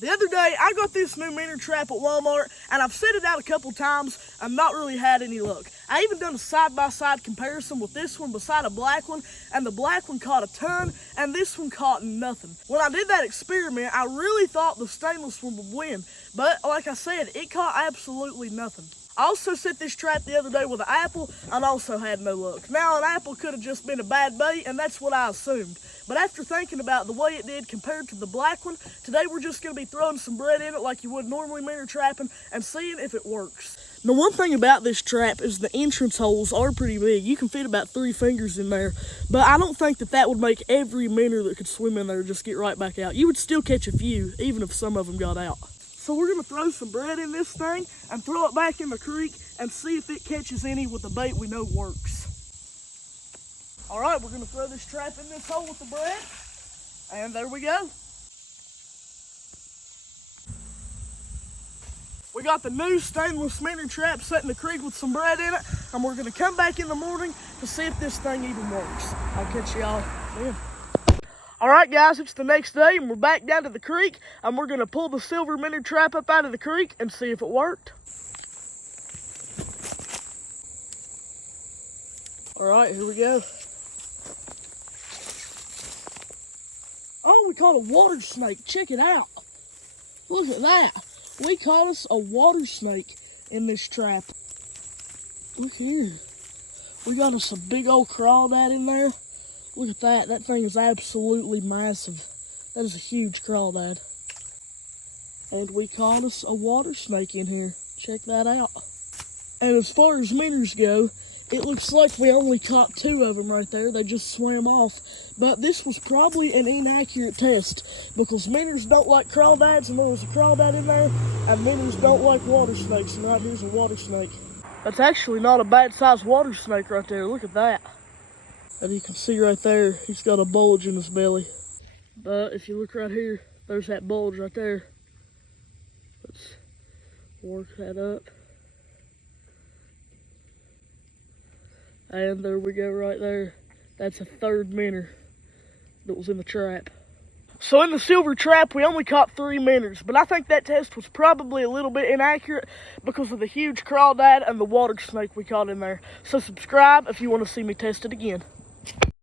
The other day, I got this new minnow trap at Walmart, and I've set it out a couple times and not really had any luck. I even done a side-by-side comparison with this one beside a black one, and the black one caught a ton, and this one caught nothing. When I did that experiment, I really thought the stainless one would win, but like I said, it caught absolutely nothing. I also set this trap the other day with an apple and also had no luck. Now, an apple could have just been a bad bait, and that's what I assumed. But after thinking about the way it did compared to the black one, today we're just going to be throwing some bread in it like you would normally minnow trapping and seeing if it works. Now, one thing about this trap is the entrance holes are pretty big. You can fit about 3 fingers in there, but I don't think that would make every minnow that could swim in there just get right back out. You would still catch a few, even if some of them got out. So we're gonna throw some bread in this thing and throw it back in the creek and see if it catches any with the bait we know works. All right, we're gonna throw this trap in this hole with the bread, and there we go. We got the new stainless minnow trap set in the creek with some bread in it, and we're gonna come back in the morning to see if this thing even works. I'll catch y'all then. All right, guys, it's the next day, and we're back down to the creek, and we're going to pull the silver minnow trap up out of the creek and see if it worked. All right, here we go. Oh, we caught a water snake. Check it out. Look at that. We caught us a water snake in this trap. Look here. We got us a big old crawdad in there. Look at that. That thing is absolutely massive. That is a huge crawdad. And we caught us a water snake in here. Check that out. And as far as minnows go, it looks like we only caught 2 of them right there. They just swam off. But this was probably an inaccurate test because minnows don't like crawdads, and there was a crawdad in there, and minnows don't like water snakes, and right here's a water snake. That's actually not a bad sized water snake right there. Look at that. And you can see right there, he's got a bulge in his belly. But if you look right here, there's that bulge right there. Let's work that up. And there we go right there. That's a 3rd minnow that was in the trap. So in the silver trap, we only caught 3 minnows, but I think that test was probably a little bit inaccurate because of the huge crawdad and the water snake we caught in there. So subscribe if you want to see me test it again.